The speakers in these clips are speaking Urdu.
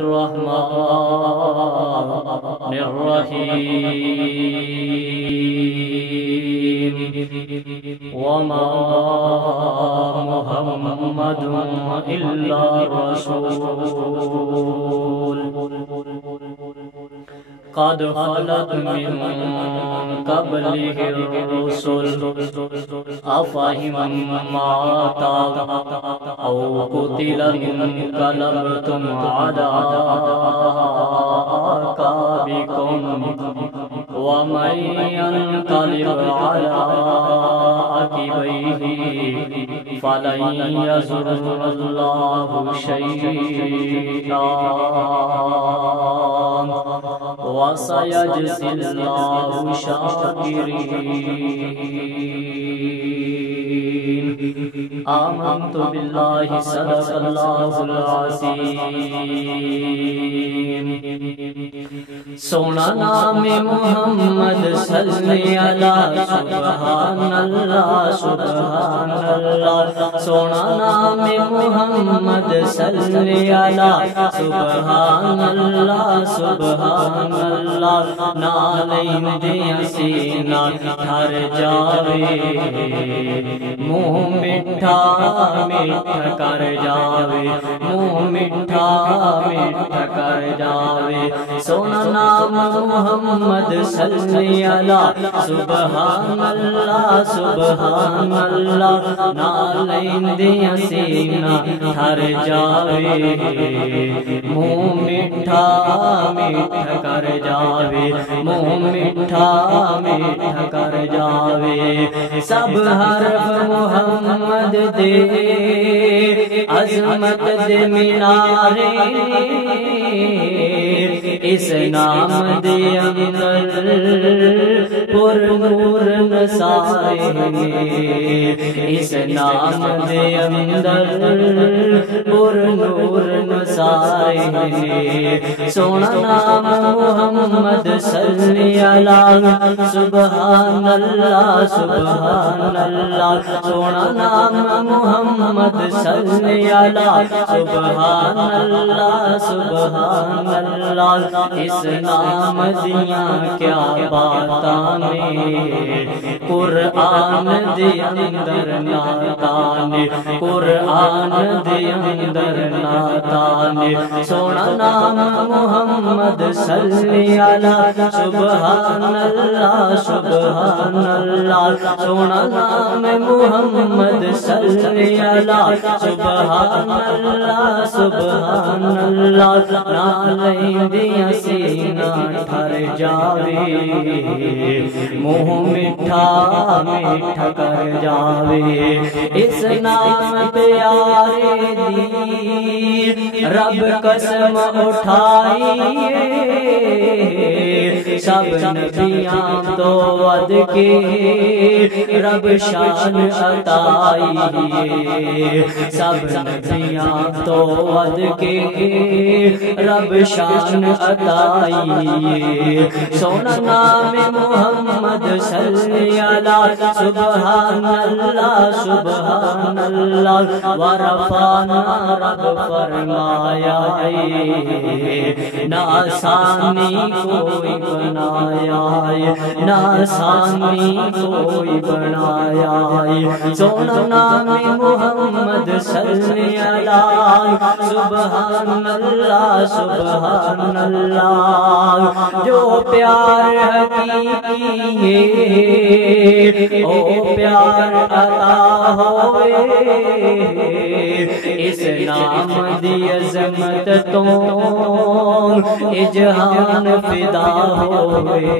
الرحمن الرحيم وما محمد إلا رسول قد خلت من قبله الرسل أفإن مات أو قتل انقلبتم على أعقابكم ومن ينقلب على عقبيه فلن يضر الله شيئا وسيجزي الله الشاكرين آمنت بالله صدق الله العظيم سونا نام محمد صلی علی سبحان اللہ سبحان اللہ سونا نام محمد صلی علی سبحان اللہ سبحان اللہ نالین دیا سینہ ٹھر جاوے منہ مٹھا میٹھا کر جاوے منہ مٹھا میٹھا کر جاوے سونا نام محمد صلی علی سبحان اللہ سبحان اللہ نالین دیا سینہ ٹھر جاوے منہ مٹھا میٹھا کر جاوے منہ مٹھا میٹھا کر جاوے سب حرف محمد دے عظمت دے مینارے اس نام دے اندر پر نور نثارے اس نام دے اندر پر نور نثارے سونا نام محمد صلی علی سبحان اللہ سبحان اللہ سونا نام محمد صلی علی سبحان اللہ سبحان اللہ اس نام دیاں کیا باتاں نے قرآن دے اندر نعتاں نے قرآن دے اندر نعتاں نے سونا نام محمد صلی علی سبحان اللہ سبحان اللہ سونا نام محمد صلی علی سبحان اللہ سبحان اللہ نالین دیا سینہ ٹھر جاوے منہ مٹھا میٹھا کر جاوے اس نام پیارے دی رب قسم اٹھائیے سب نبیاں تو ود کے رب شان عطائیے سب نبیاں تو ود کے رب شان عطائیے سونا نام محمد صلی علی سبحان اللہ سبحان اللہ ورفعنا رب فرمایا ہے نہ آسانی کوئی بنایا ہے نہ آسانی کوئی بنایا ہے سونا نام محمد صلی علی سبحان اللہ سبحان اللہ جو پیار حقیقی ہے او پیار عطا ہوئے اس نام دی عظمت تو جہان فدا ہوئے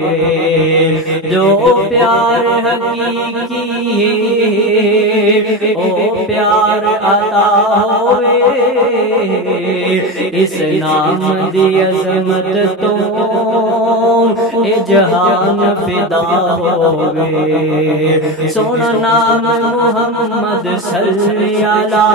جو پیار حقیقی ہے او پیار عطا ہوئے اس نام دی عظمت تو جہان فدا ہوئے سونا نام محمد صلی علی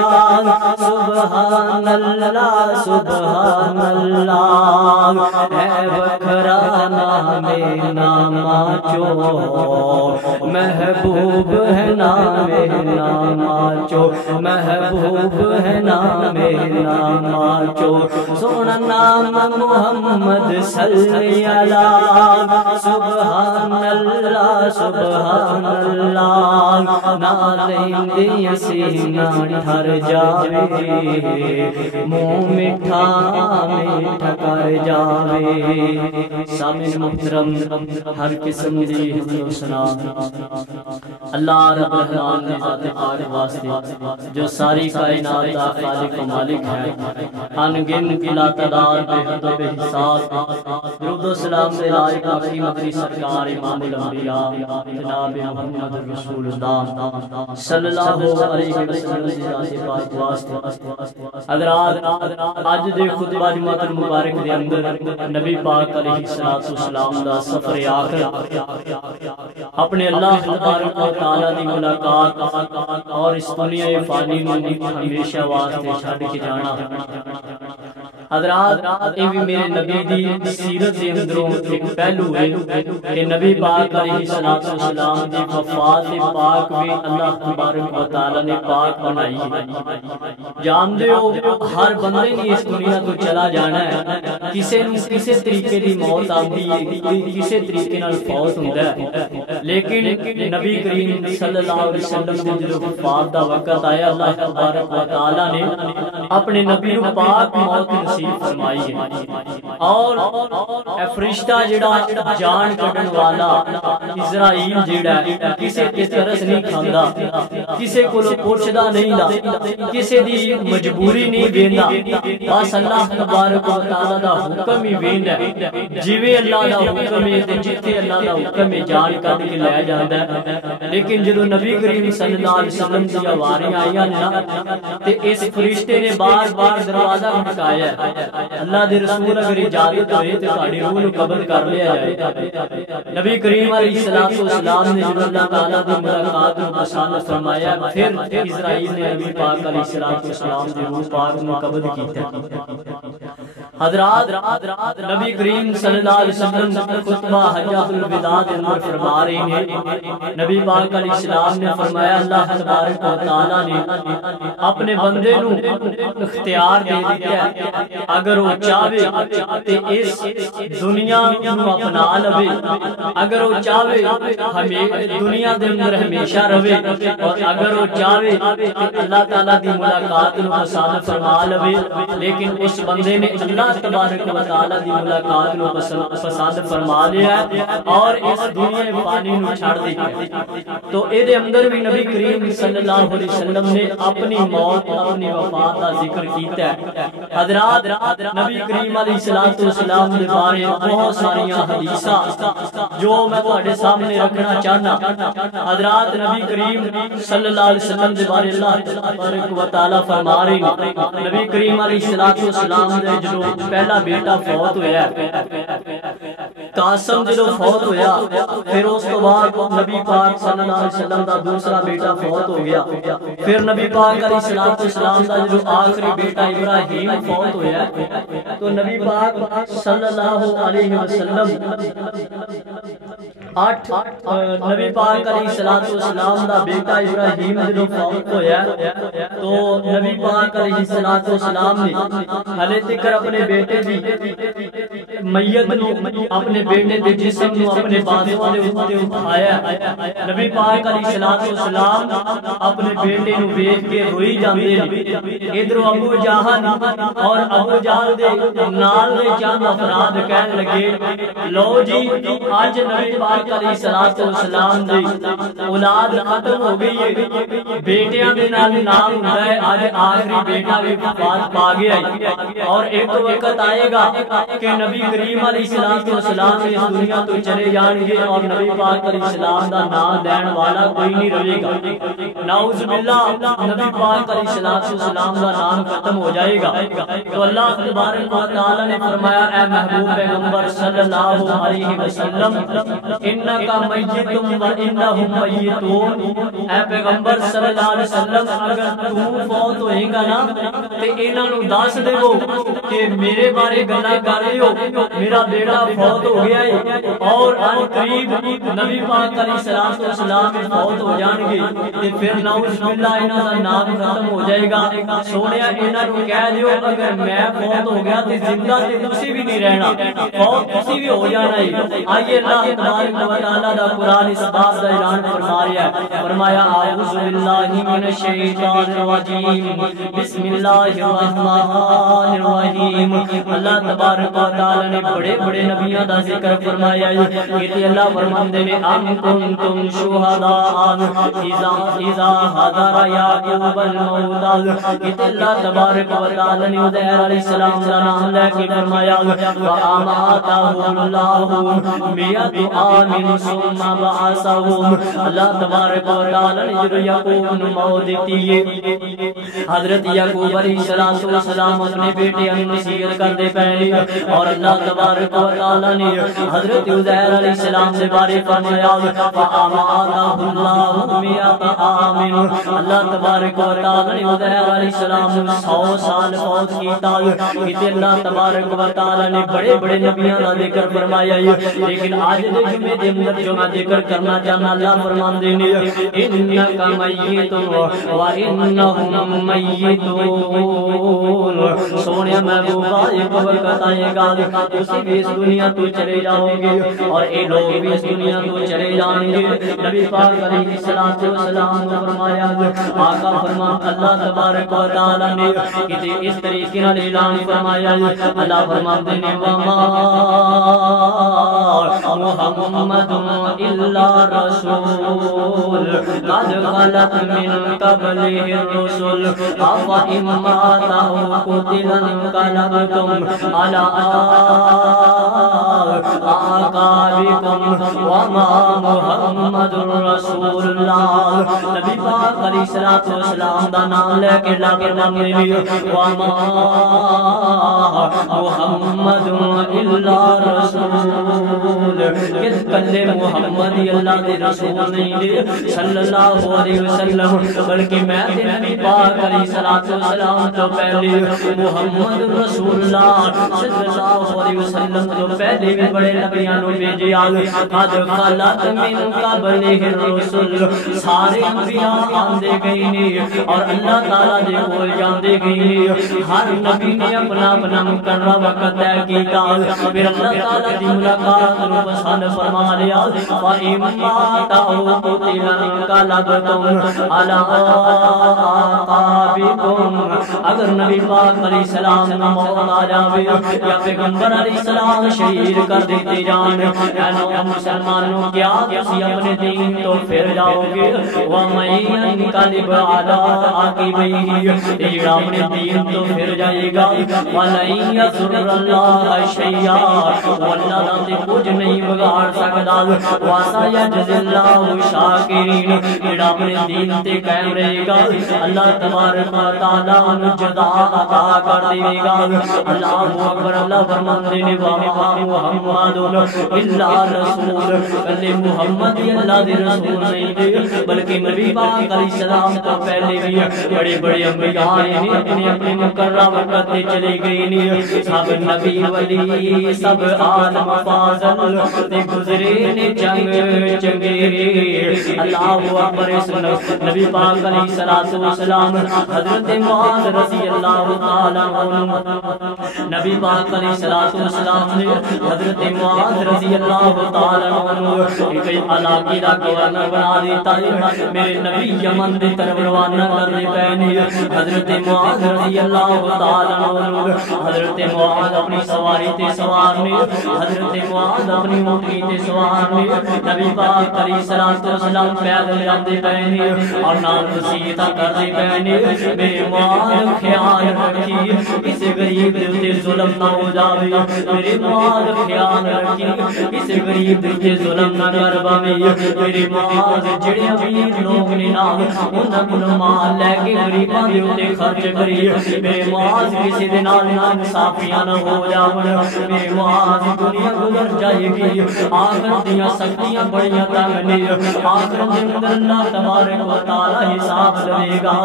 سبحان اللہ سبحان اللہ ہے وکھرا نام نامہ جو محبوب محبوب ہے نام ناماچو محبوب ہے نام ناماچو سونا نام محمد صلی اللہ سبحان اللہ سبحان اللہ نالیں دی سینہ ٹھر جاوے منہ میٹھا میٹھا کر جاوے سامع محترم ہر قسم دی حمد و ثنا اللہ رب الرحمن نے ذات پاک واسطے جو ساری کائنات کا خالق و مالک ہے ان گن بلا تعداد بے حد و بے حساب درود و سلام دے لائق آخری مدنی سرکار امام الانبیاء جناب محمد رسول اللہ صلی اللہ علیہ وسلم دی ذات پاک واسطے حضرات اج دے خطبہ جمعۃ المبارک دے اندر نبی پاک علیہ الصلوۃ والسلام دا سفر آخرت اپنے اللہ تبارک و تعالی دی ملاقات اور اس دنیا فانی نو ہمیشہ واسطے چھڈ کے جانا حضرات یہ بھی میرے نبی دی سیرت دے اندروں ایک پہلو ہے کہ نبی پاک علیہ الصلوۃ والسلام دی وفات پاک بھی اللہ تبارک و تعالی نے پاک بنائی ہے جان دیو ہر بندے نے اس دنیا تو چلا جانا ہے کسے نو کسے طریقے دی موت آندی ہے کسے طریقے نال فوت ہوندا ہے لیکن نبی کریم صلی اللہ علیہ وسلم دی جدوں وفات دا وقت آیا اللہ تبارک و تعالی نے اپنے نبی نو پاک موت نصیب فرمائی ہے اور اے فرشتہ جڑا جان کڈن والا اسرائیل جڑا کسے تے ترس نہیں کھاندا کسے کولو پوچھدا نہیں دا کسے دی مجبوری نہیں ویندا بس اللہ تبارک و تعالی دا حکم ہی ویندا جویں اللہ دا حکم ہے تے جتھے اللہ دا حکم ہے جان کڈ کے لے جاندا ہے لیکن جدوں نبی کریم صلی اللہ علیہ وسلم دی آواریاں آئیاں نا تے اس فرشتے نے بار بار دروازہ کھٹکایا اللہ دے رسول اگر اجازت ہوئے تے تہاڈی روح نو قبض کر لیا جائے نبی کریم علیہ الصلوۃ والسلام نے جب اللہ تعالی دی ملاقات نو پسند فرمایا پھر اسرائیل نے نبی پاک علیہ الصلوۃ والسلام دی روح پاک نو قبض کیتا حضرات نبی کریم صلی اللہ علیہ وسلم خطبہ حجۃ الوداع کے اندر فرما رہے ہیں نبی پاک علیہ السلام نے فرمایا اللہ تبارک و تعالی نے اپنے بندے نو اختیار دے دیا ہے اگر وہ چاہے تے اس دنیا نو اپنا لوے اگر وہ چاہے ہمیں دنیا دے اندر ہمیشہ رہے اور اگر وہ چاہے تے اللہ تعالی دی ملاقات نو پسند فرما لوے لیکن اس بندے نے اللہ تبارک و تعالی دی ملاقات نو پسند فرما لیا اور اس دنیا فانی نو چھڑ دیا تو اے دے اندر بھی نبی کریم صلی اللہ علیہ وسلم نے اپنی موت اپنی وفات کا ذکر کیتا ہے حضرات نبی کریم علیہ الصلوۃ والسلام دے بارے بہت ساری حدیثاں جو میں تہاڈے سامنے رکھنا چاہنا حضرات نبی کریم صلی اللہ علیہ وسلم دے بارے اللہ تبارک و تعالی فرما رہے ہیں نبی کریم علیہ الصلوۃ والسلام دے جو پہلا بیٹا فوت ہویا قاسم جدو فوت ہویا پھر اس تو بعد نبی پاک صلی اللہ علیہ وسلم دا دوسرا بیٹا فوت ہو گیا پھر نبی پاک علیہ الصلوۃ والسلام دا جو آخری بیٹا ابراہیم فوت ہویا تو نبی پاک صلی اللہ علیہ وسلم نبی پاک علیہ الصلوۃ والسلام دا بیٹا ابراہیم جدو فوت ہویا تو نبی پاک علیہ الصلوۃ والسلام نے ہلے تک اپنے بیٹے دی میت نو اپنے بیٹے دے جسم نو اپنے بازواں دے اوپر اٹھایا نبی پاک علیہ الصلوۃ والسلام اپنے بیٹے نو ویکھ کے روئی جاندے نے ادھر ابو جہل اور ابو جہل دے نال دے چند افراد کہن لگے لو جی اج نبی پاک علیہ الصلوۃ والسلام دی اولاد ختم ہو گئی ہے بیٹیاں دے نال نام ہوندا ہے اج آخری بیٹا بھی وفات پا گیا ہے اور ایک وقت آئے گا کہ نبی کریم علیہ الصلوۃ والسلام اس دنیا تو چلے جان گے اور نبی پاک علیہ السلام دا نام لین والا کوئی نہیں رہے گا نعوذ باللہ نبی پاک علیہ الصلوۃ والسلام دا نام ختم ہو جائے گا تو اللہ تبارک و تعالی نے فرمایا اے محبوب پیغمبر صلی اللہ علیہ وسلم انکا میت و انہم میتون اے پیغمبر صلی اللہ علیہ وسلم اگر تو فوت ہوئے گا نا تے انہاں نو دس دیو کہ میرے بارے گلاں کر رہے ہو میرا بیٹا فوت ہو گیا ہے اور ان قریب نبی پاک علیہ السلام فوت ہو جان گے تے پھر نعوذ باللہ انہاں دا نام ختم ہو جائے گا سونیا انہاں نوں کہہ دیو اگر میں فوت ہو گیا تے زندہ تے تسی بھی نہیں رہنا فوت تسی بھی ہو جانا ہے آئیے اللہ تبارک و تعالی دا قرآن اس بات دا اعلان فرما رہا ہے فرمایا اعوذ باللہ من الشیطان الرجیم بسم اللہ الرحمن الرحیم اللہ تبارک و تعالی نے بڑے بڑے نبیوں دا ذکر فرمایا ہے کہ اللہ فرماندے نے ام کنتم شہداء اذا حضر یعقوب الموت کہ اللہ تبارک و تعالی نے عزیر علیہ السلام کا نام لے کے فرمایا واماتہ اللہ مئۃ عام ثم بعثہ اللہ تبارک و تعالی نے جو یعقوب نے موت دی ہے حضرت یعقوب علیہ السلام اپنے بیٹے ان نصیحت کرتے پہلے اور اللہ تبارک و تعالی نے حضرت عزیر علیہ السلام سے بارے فرمایا فاماتہ اللہ مئۃ عام اللہ تبارک و تعالی نے عزیر علیہ السلام 100 سال فوت کیتا کہ اللہ تبارک و تعالی نے بڑے بڑے نبیوں کا ذکر فرمایا ہے لیکن آج دے جمعے دے اندر جو میں ذکر کرنا چاہنا اللہ فرماندے نے انک میت و انہم میتون سونیا محبوبہ ایک وقت آئے گا تسی بھی اس دنیا تو چلے جاؤ گے اور اے لوگ بھی اس دنیا تو چلے جائیں گے نبی پاک علیہ السلام نے فرمایا آقا فرمان اللہ تبارک و تعالی نے کہ اس طریقے نال اعلان فرمایا اللہ فرماتے ہیں وما محمد الا رسول قد خلت من قبله الرسل افإن مات أو قتل انقلبتم على أعقابكم وما محمد رسول اللہ نبی پاک علیہ السلام دا نام لے کے لاگے نامی وما محمد الا رسول کس کلے محمد اللہ دے رسول نہیں دے صلی اللہ علیہ وسلم بلکہ میں دے نبی پاک علیہ السلام تو پہلے محمد رسول اللہ صلی اللہ علیہ وسلم تو پہلے بھی بڑے نبیوں نے بھیجے قد خلت من قبلہ الرسل سارے انبیاء آندے گئے نے اور اللہ تعالیٰ دے کول جاندے گئے نے ہر نبی نے اپنا اپنا مقررہ وقت طے کیتا پھر اللہ تعالیٰ دی ملاقات نو پسند فرما لیا فَإِن مَاتَ أَوْ قُتِلَ انقلبتم عَلَىٰ أَعْقَابِكُمْ اگر نبی پاک علیہ السلام نہ موت آ جاوے یا پیغمبر علیہ السلام شہید کر دیتے جان اے نو مسلمانوں کیا تسی اپنے دین تو پھر جاؤ گے وَمَن يَنقلب عَلَىٰ عَقِبَيْهِ یہ اپنے دین تو پھر جائے گا وَلَن يَضُرَّ اللَّهَ شَيْئًا واللہ ذاتی کچھ نہیں بگاڑ سکتا وَسَيَجْزِي اللَّهُ الشَّاكِرِينَ یہ اپنے دین تے قائم رہے گا اللہ تبارک و تعالیٰ ان جزا عطا کر دے گا اللہ اکبر اللہ فرماندے نے وَمَا مُحَمَّدٌ إِلَّا رَسُولٌ کلے محمد اللہ دے رسول نہیں دے بلکہ نبی پاک علیہ السلام تو پہلے بھی بڑے بڑے انبیاء نے اپنے اپنے مقررہ وقت تے چلے گئے نے سب نبی ولی سب عالم فاضل تے گزرے نے جنگ چنگے اللہ اکبر نبی پاک علیہ السلام حضرت معاذ رضی اللہ تعالیٰ عنہ نبی پاک علیہ السلام نے حضرت معاذ رضی اللہ تعالیٰ عنہ ایک علاقے دا گورنر بنا دیتا ہے میرے نبی یمن دے طرف روانہ کرنے پہنے حضرت معاذ رضی اللہ تعالیٰ عنہ حضرت معاذ اپنی سواری تے سوار نے حضرت معاذ اپنی اونٹنی تے سوار نے نبی پاک علیہ السلام پیدل جاندے پہنے اور نام نصیحتاں کردے پہنے میرے معاذ خیال رکھی کسی غریب دل تے ظلم نہ ہو جاوے میرے معاذ خیال رکھی کسی غریب دل تے ظلم نہ کر باوے میرے معاذ جڑے امیر لوگ نے نام انہاں کول مال لے کے غریباں دے اوتے خرچ کریے میرے معاذ کسی دے نال انصافیاں نہ ہو جاون میرے معاذ دنیا گزر جائے گی آخرت دیاں سختیاں بڑیاں تنگ نے آخرت دے اندر اللہ تبارک و تعالی حساب لے گا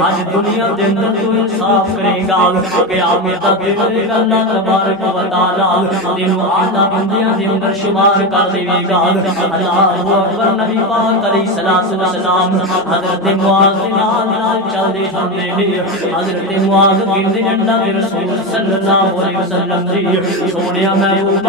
آج دنیا دے اندر تو انصاف کرے گا قیامت تک اللہ تبارک و تعالی تینوں آدھا بندیاں دے اندر شمار کر دے گا اللہ اکبر نبی پاک علیہ الصلوۃ والسلام حضرت معاذ نال چل دے سامنے حضرت معاذ کہندے اللہ دے رسول صلی اللہ علیہ وسلم جی سونیا محبوب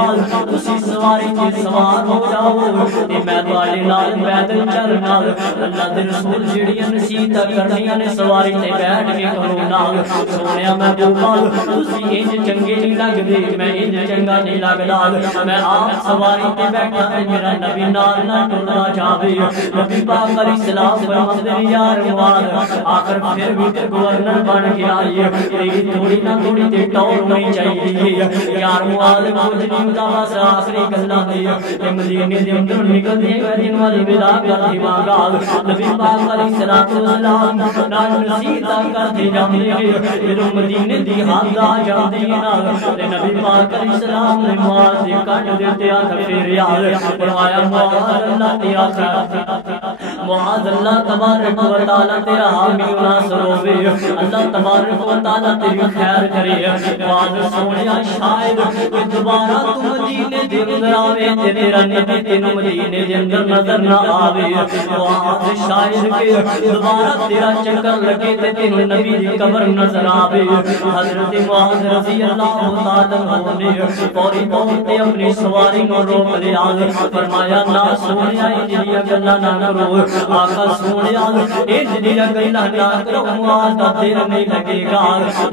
تسی سواری تے سوار ہو جاؤ تے میں تواڈے نال پیدل چلنا اللہ دے رسول جڑیاں نصیحتاں کرنیاں نے سواری تے بیٹھ کے کرو نال سونیا محبوب تسی انج چنگے نہیں لگدے میں انج چنگا نہیں لگدا میں آپ سواری تے بیٹھا تے میرا نبی نال نہ ٹرنا جاوے نبی پاک علیہ السلام فرماتے ہیں یار معاذ آخر پھر بھی تے گورنر بن کے آئیے تیری تھوڑی نہ تھوڑی تے ٹور ہونی چاہیے یار معاذ کچھ نہیں ہوتا بس آخری گلاں دی تے مدینے دے اندر نکل دے دن والی ودا کر دی مانگال نبی پاک علیہ الصلوۃ والسلام نال نصیحتاں کردے جاندے جدوں مدینے دی حد آ جاندی نا تے نبی پاک علیہ السلام نے معاذ دے کٹ دے تے ہاتھ پھیریا فرمایا معاذ اللہ دی آخر معاذ اللہ تبارک و تعالی تیرا حامی و ناصر ہوے اللہ تبارک و تعالی تیری خیر کرے معاذ سونیا شاید کہ دوبارہ تو مدینے دے اندر آوے تے تیرا نبی تینوں مدینے دے اندر نظر نہ آوے معاذ شاید کہ دوبارہ تیرا چکر لگے تے تینوں نبی دی قبر نظر آوے حضرت معاذ رضی اللہ تعالی عنہ نے فوری طور تے اپنی سواری نو روک لیا فرمایا نہ سونیا جڑیاں گلاں نہ کرو آقا سونیا اے جڑیاں گلاں نہ کرو معاذ دا دل نہیں لگے گا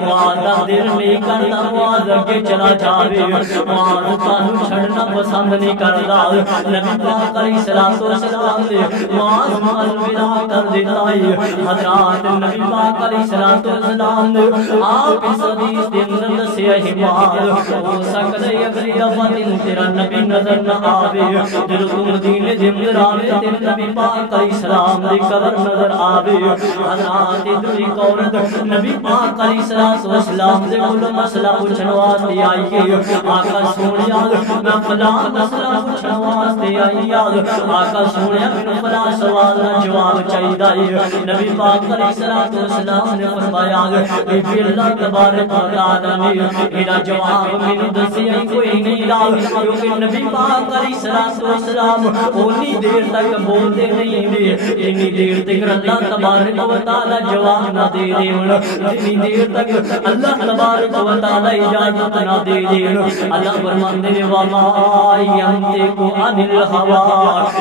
معاذ دا دل نہیں کردا معاذ اگے چلا جاوے معاذ تانوں چھڑنا پسند نہیں کردا نبی پاک علیہ الصلوۃ والسلام نے معاذ نال ودا کر دیتا ہے حضرات نبی پاک علیہ الصلوۃ والسلام نے آپ اس حدیث دے اندر دسیا ہے معاذ ہو سکدا ہے اگلی دفعہ تیرا نبی نظر نہ آوے جدوں تو مدینے دے اندر آوے تے نبی پاک علیہ السلام دی قبر نظر آوے حضرات ادھر عورت نبی پاک علیہ الصلوۃ والسلام دے کول مسئلہ پوچھن واسطے آئی ہے آقا سونیا میں فلاں مسئلہ پوچھن واسطے آئی ہے آقا سونیا مینوں فلاں سوال دا جواب چاہیدا ہے نبی پاک علیہ الصلوۃ والسلام نے فرمایا اے اللہ تبارک و تعالی نے ایدا جواب مینوں دسیا کوئی نہیں لا کیونکہ نبی پاک علیہ الصلوۃ والسلام اونی دیر تک بولتے نہیں دے اتنی دیر تک اللہ تبارک و تعالی جواب نہ دے دین اتنی دیر تک اللہ تبارک و تعالی اجازت نہ دے دین اللہ فرماتے ہیں وما ينطق عن الهوى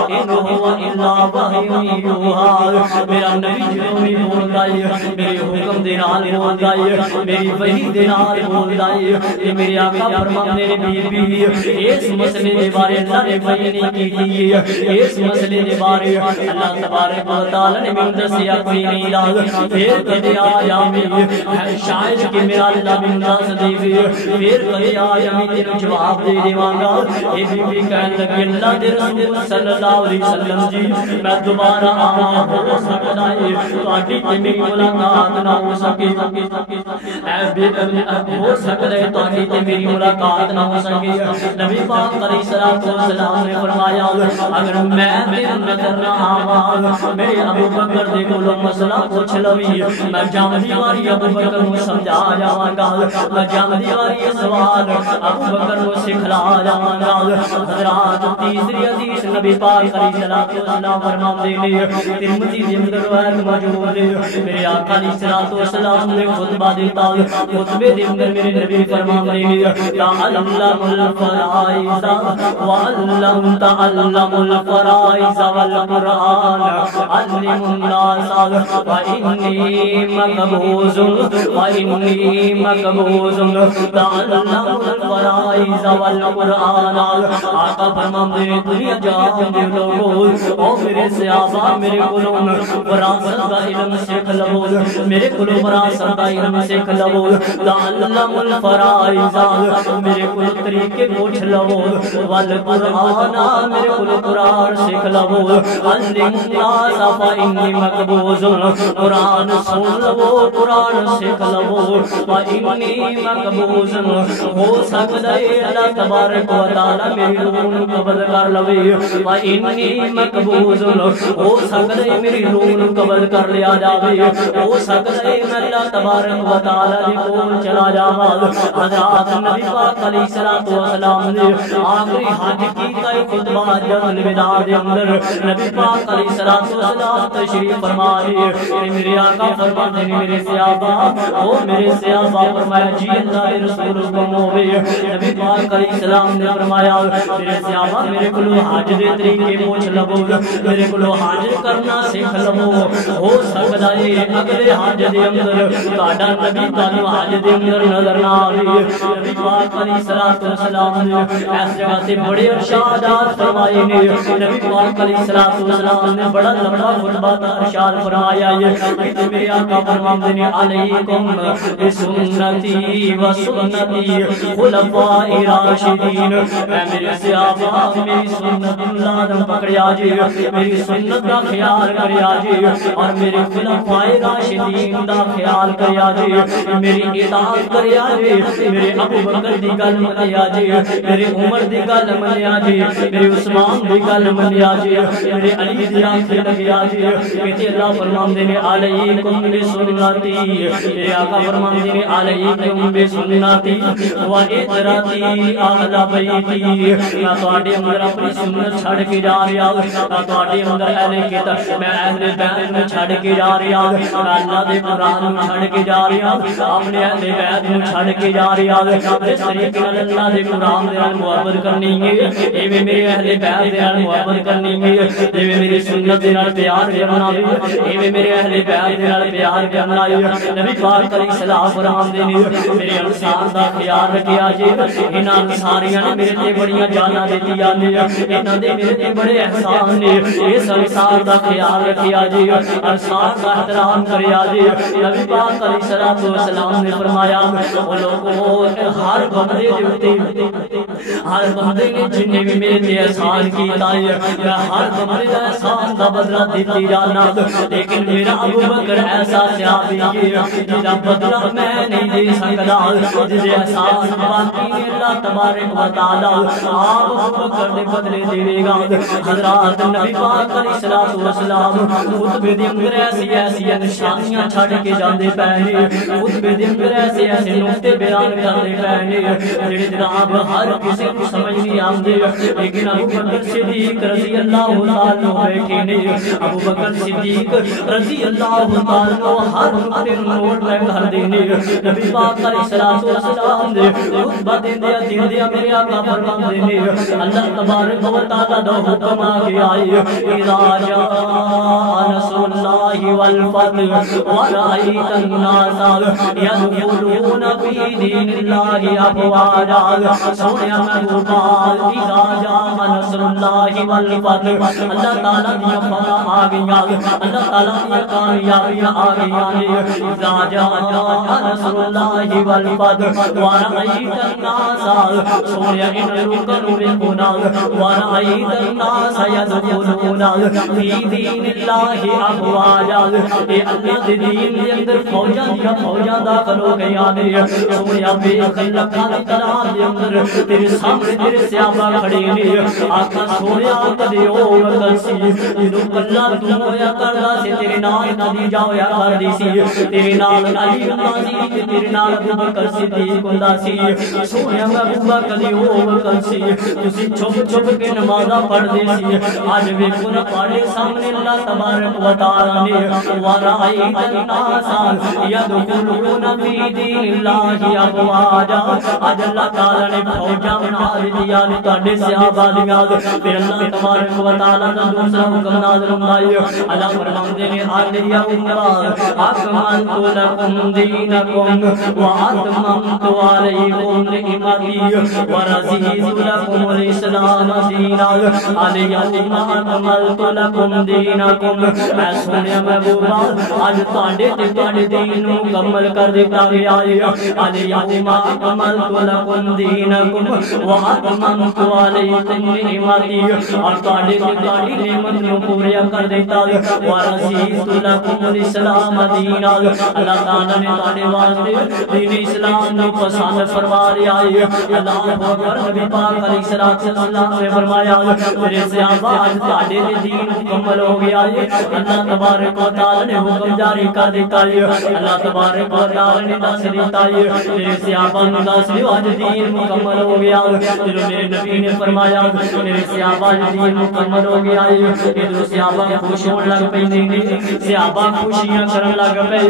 ان هو الا وحی یوحى میرا نبی جو بھی بولدا ہے میرے حکم دے نال بولدا ہے میری وحی دے نال بولدا ہے اے میرے آقا فرماتے ہیں بی بی اس مسئلے دے بارے اللہ نے بیان کیتی ہے اس مسئلے دے بارے اللہ تبارک و تعالی نے مینوں دسیا کوئی نہیں لا پھر کدے آیا میں شاید کہ میرا اللہ مینوں دس دے پھر کدے آیا میں تینوں جواب دے دیواں گا اے بی بی کہن لگی اللہ دے رسول صلی اللہ علیہ وسلم جی میں دوبارہ آواں ہو سکدا ہے تہاڈی تے میری ملاقات نہ ہو سکے اے بی ہو سکدا ہے تہاڈی تے میری ملاقات نہ ہو سکے نبی پاک علیہ الصلوۃ والسلام نے فرمایا اگر میں تیرے نظر نہ آواں میرے ابو بکر دے کولوں مسئلہ پوچھ لوی میں جامدی واری ابو بکر نوں سمجھا جاواں گا میں جامدی واری سوال ابو بکر نوں سکھلا جاواں گا حضرات تیسری حدیث نبی پاک علیہ الصلوۃ والسلام فرماتے ہیں ترمذی دے اندر روایت موجود ہے میرے آقا علیہ الصلوۃ والسلام نے خطبہ دیتا خطبے دے اندر میرے نبی فرماتے ہیں تعلم الفرائض وعلم تعلم الفرائض والقرآن علم الناس وإني مقبوض تعلم الفرائض والقرآن آقا فرماتے ہیں دنیا جہاں دے لوگوں او میرے صحابہ میرے کولوں وراثت دا علم سیکھ لو میرے کولوں وراثت دا علم سیکھ لو تعلم الفرائض میرے کولوں طریقے طریقے پوچھ لو والقرآن میرے کو قرآن سیکھ لو الناس فإنی مقبوض قرآن سن لو قرآن سیکھ لو فإنی مقبوض ہو سکتا ہے اللہ تبارک و تعالی میری روح قبض کر لوے فإنی مقبوض ہو سکتا ہے میری روح قبض کر لیا جاوے ہو سکتا ہے میں اللہ تبارک و تعالی دے کول چلا جاواں حضرات نبی پاک علیہ الصلوۃ والسلام نے آخری حج کی کا خطبہ حجۃ الوداع دے اندر نبی پاک علیہ الصلوۃ والسلام تشریف فرمائے کہ میرے آقا فرماتے ہیں میرے صحابہ او میرے صحابہ فرمایا جی اللہ کے رسول حکم ہوے نبی پاک علیہ السلام نے فرمایا میرے صحابہ میرے کو حج دے طریقے پوچھ لو میرے کو حج کرنا سیکھ لو ہو سکتا ہے اگلے حج دے اندر تہاڈا نبی تانوں حج دے اندر نظر نہ آوے نبی پاک علیہ الصلوۃ والسلام نے اس جگہ سے بڑے ارشادات فرمائے نے نبی پاک علیہ الصلوۃ والسلام نے بڑا لمبا خطبہ ارشاد فرمایا ہے کہ میرے آقا فرماتے ہیں علیکم بسنتی و سنتی خلفاء راشدین اے میرے صحابہ میری سنت لازم پکڑیا جی میری سنت کا خیال کریا جی اور میرے خلفاء راشدین دا خیال کریا جی میری اطاعت کریا جی میرے ابو بکر دی گل منیا جی میرے عمر دی گل منیا جی میرے عثمان دی گل منیا جی میرے علی دی آنکھ لگیا جی کہ اللہ فرماندے نے علیکم بسنتی میرے آقا فرماندے نے علیکم بسنتی و اطراتی اہل بیتی میں تواڈے اندر اپنی سنت چھڑ کے جا رہا ہوں میں تواڈے اندر اہل کتاب میں اہل بیت نوں چھڑ کے جا رہا ہوں میں اللہ دے قرآن نوں چھڑ کے جا رہا ہوں اپنے اہل بیت نوں چھڑ کے جا رہا ہوں جس طریقے نال اللہ دے قرآن دے نال محبت کرنی ہے ایویں میرے اہل بیت دے نال محبت کرنی ہے ایویں میری سنت دے نال پیار کرنا ہے ایویں میرے اہل بیت دے نال پیار کرنا ہے نبی پاک علیہ السلام فرماندے نے میرے انصار دا خیال رکھیا جی انہاں انصاریاں نے میرے تے بڑیاں جاناں دتیاں نے انہاں دے میرے تے بڑے احسان نے اس انصار دا خیال رکھیا جی انصار دا احترام کریا جی نبی پاک علیہ الصلوۃ والسلام نے فرمایا او لوگوں ہر بندے دے اوتے ہر بندے نے جن بھی میرے تے احسان کیتا ہے میں ہر بندے دا احسان دا بدلہ دیتی جانا لیکن میرا ابو بکر ایسا صحابی ہے جدا بدلہ میں نہیں دے سکتا جس احسان باقی اللہ تبارک و تعالی آپ ابو بکر دے بدلے دے گا حضرات نبی پاک علیہ الصلوۃ والسلام خطبے دے اندر ایسی نشانیاں چھڑ کے جاندے پے نے خطبے دے اندر ایسے نقطے بیان کردے پے نے جڑے جناب ہر کسی کو سمجھ نہیں آندے لیکن ابو بکر صدیق رضی اللہ تعالی عنہ بیٹھے نے ابو بکر صدیق رضی اللہ تعالی عنہ ہر نقطے نوٹ کر دینے نبی پاک علیہ الصلوۃ والسلام دے خطبہ دیندے میرے آقا فرماندے نے اللہ تبارک و تعالی دا حکم آ گیا ہے اذا جاء نصر اللہ والفتح ورأیت الناس يدخلون فی دین اللہ افواجا سونے محبوبا اذا جاء نصر اللہ والفتح اللہ تعالی دی فتح آ گیا اللہ تعالی دی کامیابیاں آ گیا اذا جاء نصر اللہ والفتح ورأیت الناس سونے ان رکنوں رکنا ورأیت الناس يدخلون فی دین اللہ افواجا اے اللہ دے دین دے اندر فوجاں داخل ہو گیا نے سونے بے خلقاں دی تعداد دے اندر تیرے سامنے تیرے صحابہ کھڑے نے آقا سونے کدے او وقت سی جدوں کلا تو ہویا کردا سی تیرے نال خدیجہ ہویا کردی سی تیرے نال علی ہوندا سی تیرے نال ابو بکر صدیق ہوندا سی سونے محبوبا کدے او وقت سی تسی چھپ کے نمازاں پڑھدے سی اج ویکھو نا تواڈے سامنے اللہ تبارک و تعالی نے ورأیت الناس يدخلون فی دین اللہ افواجا اج اللہ تعالی نے فوجاں بنا دتیاں نے تواڈے صحابہ دیاں پھر اللہ تبارک و تعالی دا دوسرا حکم نازل ہوندا ہے اللہ فرماندے نے الیوم اکملت لکم دینکم واتممت علیکم نعمتی ورضیت لکم الاسلام دینا الیوم اکملت لکم دینکم اے سونے محبوبا اج تواڈے تے تواڈے دین نوں مکمل کر دتا گیا ہے الیوم اکملت لکم دینکم وَأَتْمَمْتُ عَلَيْكُمْ نِعْمَتِي اور تواڈے تے تواڈی نعمت نو پورا کر دیتا وَرَضِيتُ لَكُمُ الْإِسْلَامَ دِينًا اللہ تعالیٰ نے تواڈے واسطے دین اسلام نو پسند فرما لیا ہے اللہ اکبر نبی پاک علیہ الصلوۃ والسلام نے فرمایا میرے صحابہ آج تواڈے تے دین مکمل ہو گیا ہے اللہ تبارک و تعالی نے حکم جاری کر دیتا ہے اللہ تبارک و تعالی نے دس دیتا ہے میرے صحابہ نے دس دیو آج دین مکمل ہو گیا پھر میرے نبی نے فرمایا میرے صحابہ آج دین مکمل ہو گیا ہے ادھر صحابہ خوش ہون لگ پے صحابہ خوشیاں کرن لگ پے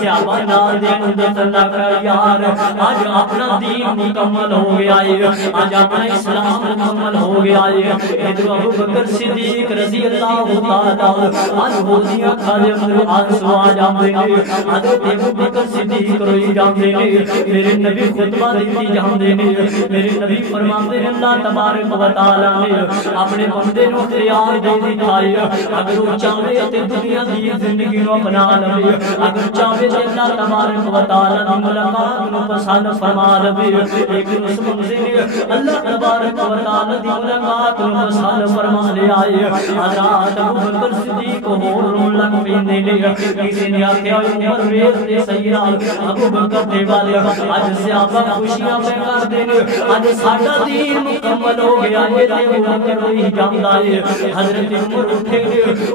صحابہ نال دے اندر لگ یار آج اپنا دین مکمل ہو گیا ہے آج اپنا اسلام مکمل ہو گیا ہے ادھر ابو بکر صدیق رضی اللہ تعالی آج ہولیاں کھالے آنسو آ جاندے نے حضرت ابو بکر صدیق روئی جاندے نے میرے نبی خطبہ دیتی جاندے نے میرے نبی فرماندے ہیں اللہ تبارک و تعالی نے اپنے بندے نو اختیار دے دتا ہے اگر وہ چاہے تے دنیا دی زندگی نو اپنا لے اگر چاہے تے اللہ تبارک و تعالی دی ملاقات نو پسند فرما لے ایک رسول نے اللہ تبارک و تعالی دی ملاقات نو پسند فرما لیا ہے حضرت ابو بکر صدیق ہو رون لگ پیندے نے کسی نے آکھیا عمر ویکھ تے سیدنا ابو بکر دے والے اج صحابہ خوشیاں پہ کر دے نے اج ساڈا دین مکمل ہو گیا ہے تے ابو بکر وہی جاندا ہے حضرت عمر اٹھے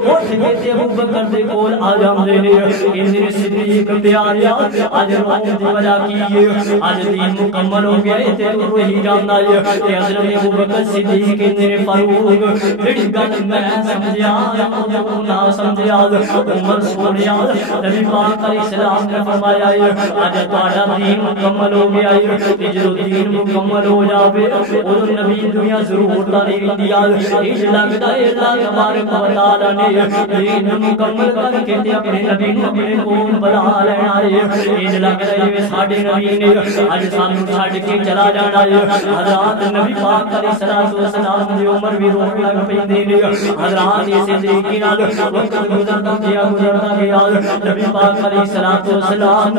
اٹھ کے تے ابو بکر دے کول آ جاندے نے انہیں صدیق پیاریا اج رون دی وجہ کی ہے اج دین مکمل ہو گیا ہے تے تو وہی جاندا ہے تے حضرت ابو بکر صدیق نے فاروق جڑی گل میں سمجھیا او نہ سمجھیا عمر سونیا نبی پاک علیہ السلام نے فرمایا ہے اج تہاڈا دین مکمل ہو گیا ہے جدوں دین مکمل ہو جاوے اودوں نبی دنیا ضرور نہیں رہندی اج لگدا ہے اللہ تبارک و تعالی نے دین مکمل کر کے تے اپنے نبی نو اپنے کول بلا لینا ہے اج لگدا ہے ساڈے نبی نے اج سانو چھڈ کے چلا جانا ہے حضرات نبی پاک علیہ السلام دی عمر بھی روک لگ پیندی نے حضرات اسی طریقے نال وقت گزردا گیا نبی پاک علیہ السلام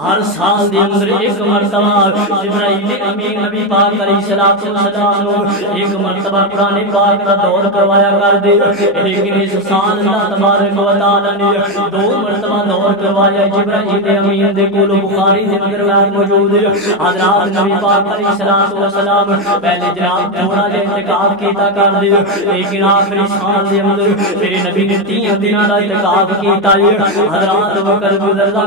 ہر سال دے اندر ایک مرتبہ جبرائیل امین نبی پاک علیہ السلام نو ایک مرتبہ قرآن پاک کا دور کروایا کر دے لیکن اس سال اللہ تبارک و تعالی نے دو مرتبہ دور کروایا جبرائیل امین دے کول بخاری دے اندر موجود ہے حضرات نبی پاک علیہ السلام پہلے جناب تھوڑا جہا اعتکاف کیتا کر دے لیکن آخری سال دے اندر میرے نبی نے 3 دنوں دا اعتکاف کیتا ہے حضرات وقت گزرتا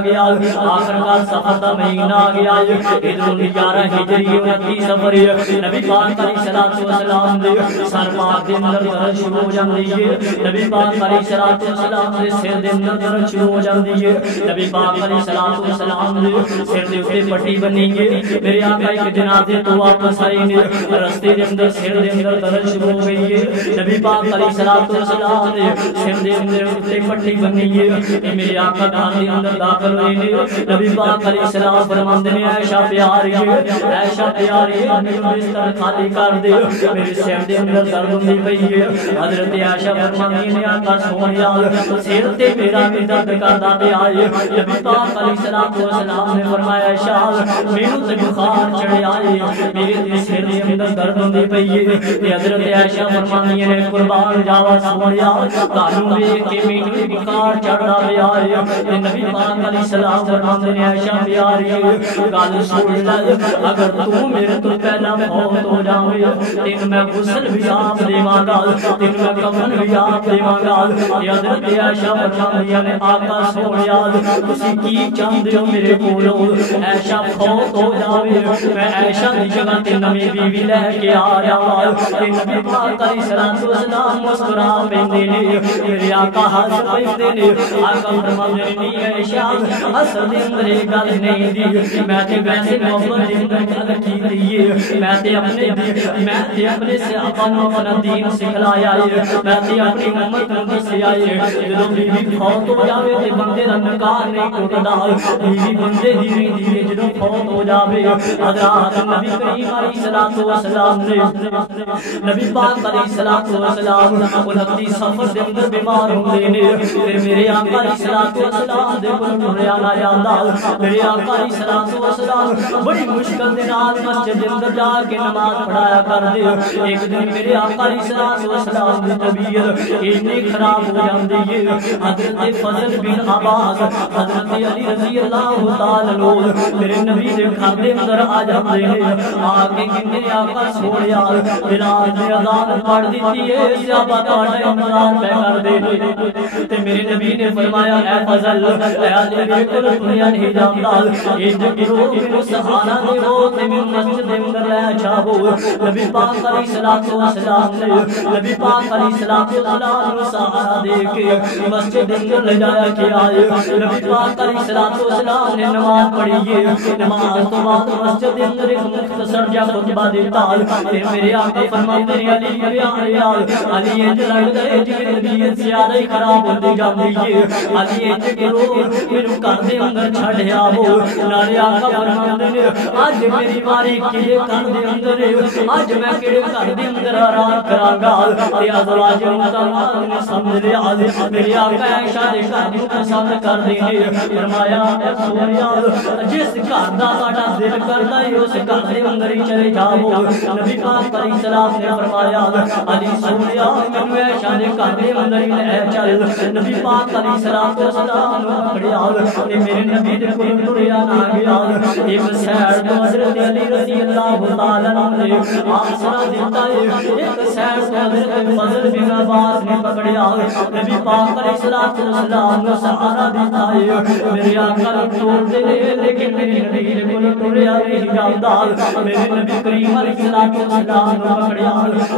گیا آخرکار سفر دا مہینہ آ گیا ہے ادھر 11 ہجری 29 سفر نبی پاک علیہ السلام دے سر پاک دے اندر درد شروع ہو جاندی ہے نبی پاک علیہ السلام دے سر دے اندر درد شروع ہو جاندی ہے نبی پاک علیہ السلام دے سر دے اوپر پٹی بنی ہے میرے آقا ایک جنازے تو واپس آئے نے رستے دے اندر سر دے اندر درد شروع ہو گئی ہے نبی پاک علیہ السلام دے سر دے اندر پٹی بنی ہے میرے آقا گھر دے اندر داخل ہوئے نے نبی پاک علیہ السلام فرماندے نے عائشہ پیاری میرے بستر خالی کر دے میرے سر دے اندر درد ہوندی پئی ہے حضرت عائشہ فرماندی نے آقا سونیا سر تے میرا بھی درد کردا پیا ہے نبی پاک علیہ السلام نے فرمایا عائشہ مینوں تے بخار چڑھیا ہے میرے تے سر دے اندر درد ہوندی پئی ہے تے حضرت عائشہ فرماندی نے قربان جاوا سونیا تانوں ویکھ کے مینوں بخار چڑھدا پیا ہے تے نبی پاک علیہ السلام فرماندے نے عائشہ پیاری گل سن لے اگر تو میرے تو پہلا فوت ہو جاوے تین میں غسل بھی آپ دیواں گا تین میں کفن بھی آپ دیواں گا حضرت عائشہ فرماندی نے آقا سونیا تسی کی چاہندے ہو میرے کولوں عائشہ فوت ہو جاوے میں عائشہ دی جگہ تے نویں بیوی لے کے آ جاواں تے نبی پاک علیہ السلام مسکرا پیندے نے میرے آقا ہنس پیندے نے آقا فرماندے نے عائشہ اصل دے اندر ایک گل نہیں دی میں تے ویسے محبت دے اندر گل کیتی ہے میں تے اپنے صحابہ نو اپنا دین سکھلایا ہے میں تے اپنی امت نو دسیا ہے جدوں بیوی فوت ہو جاوے تے بندے دا نکاح نہیں ٹوٹدا بیوی بندے دی رہندی ہے جدوں فوت ہو جاوے حضرات نبی کریم علیہ السلام نے نبی پاک علیہ السلام وہ نبی سفر دے اندر بیمار ہوندے نے پھر میرے آقا علیہ السلام دے کول ٹریا نہ جاندا میرے آقا علیہ السلام بڑی مشکل دے نال مسجد دے اندر جا بٹھا کے نماز پڑھایا کر دے. ایک دن میرے آقا علیہ السلام کی طبیعت اتنی خراب ہو جاتی ہے. حضرت فضل بن عباس حضرت علی رضی اللہ تعالی عنہ میرے نبی دے گھر دے اندر آ جاندے ہیں. آ کے میرے آقا سونیا بلال نے اذان پڑھ دیتی ہے. صحابہ تواڈا انتظار پہ کر دے تے میرے نبی نے فرمایا اے فضل اے علی میرے کول دنیا نہیں جاندا انج کرو میرے سہارا دے ہو تے میں مسجد دے اندر لے جاؤ. نبی پاک علیہ الصلوۃ والسلام نے نبی پاک علیہ الصلوۃ والسلام کو سہارا دے کے مسجد دے اندر لے جایا کہ آئے. نبی پاک علیہ الصلوۃ والسلام نے نماز پڑھی ہے. نماز تو بعد مسجد دے اندر ایک مختصر جا خطبہ دیتا تے میرے آقا فرماتے ہیں علی علی انج لگدا ہے جی طبیعت زیادہ ہی خراب ہوندی جاندی ہے. علی انج کرو میرے گھر دے اندر چھڈ آو. نالے آقا فرماتے ہیں اج میری واری کیڑے گھر دے اندر اج میں کیڑے گھر دے اندر آرام کراں گا. تے ازواج محترمات نے سمجھ لیا میرے آقا عائشہ دے گھر نوں پسند کردے نے. فرمایا اے سونیا جس گھر دا ساڈا دل کردا ہے اس گھر دے اندر ہی چلے جاؤ. نبی پاک علیہ السلام نے فرمایا علی سونیا مینوں عائشہ دے گھر دے اندر ہی لے چل. نبی پاک علیہ السلام نے پکڑیا تے میرے نبی دے کول ٹریا نہ گیا. ایک سائر تو حضرت علی رضی اللہ تعالی عنہ نے آسرا دیتا ہے. ایک سائر تو حضرت فضل بن عباس نے پکڑیا. نبی پاک علیہ السلام نے سہارا دیتا ہے. میرے آقا توڑ دے لیکن میرے نبی دے کول ٹریا نہیں جاندا. میرے نبی کریم علیہ السلام نے پکڑیا.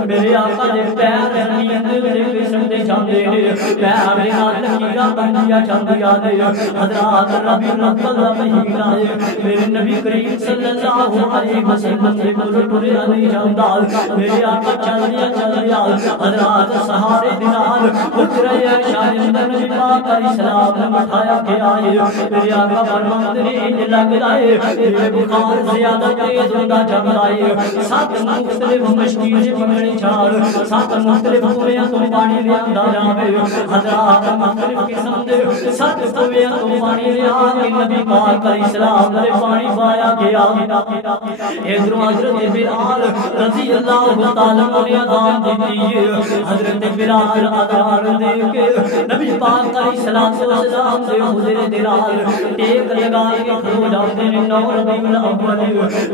میرے آقا دے پیر زمین تے پھسلدے جاندے نے. پیر دے نال لکیراں بندیاں جاندیاں نے. حضرات ربی الاول دا مہینہ ہے. میرے نبی کریم صلی اللہ علیہ وسلم دے کول ٹریا نہیں جاندا. میرے آقا چل دیا حضرات سہارے دے نال حجرہ عائشہ دے اندر نبی پاک علیہ السلام نے بٹھایا کہ آئے. میرے آقا فرماتے ہیں انج لگدا ہے میرے بخار زیادہ تیز ہوندا جاندا ہے. سات مختلف مشکل پکڑی چھال سات مختلف کنویں تو پانی لیندا جاوے. حضرات مختلف قسم دے سات کنویں تو پانی لیا کے نبی پاک علیہ السلام نے پانی پایا گیا. ادھر حضرت بلال رضی اللہ تعالی عنہ نے اذان دی ہے. حضرت بلال اذان دے کے نبی پاک علیہ السلام دے حضور دے نال ٹیک لگا کے کھڑو جاندے نے. نو ربیع الاول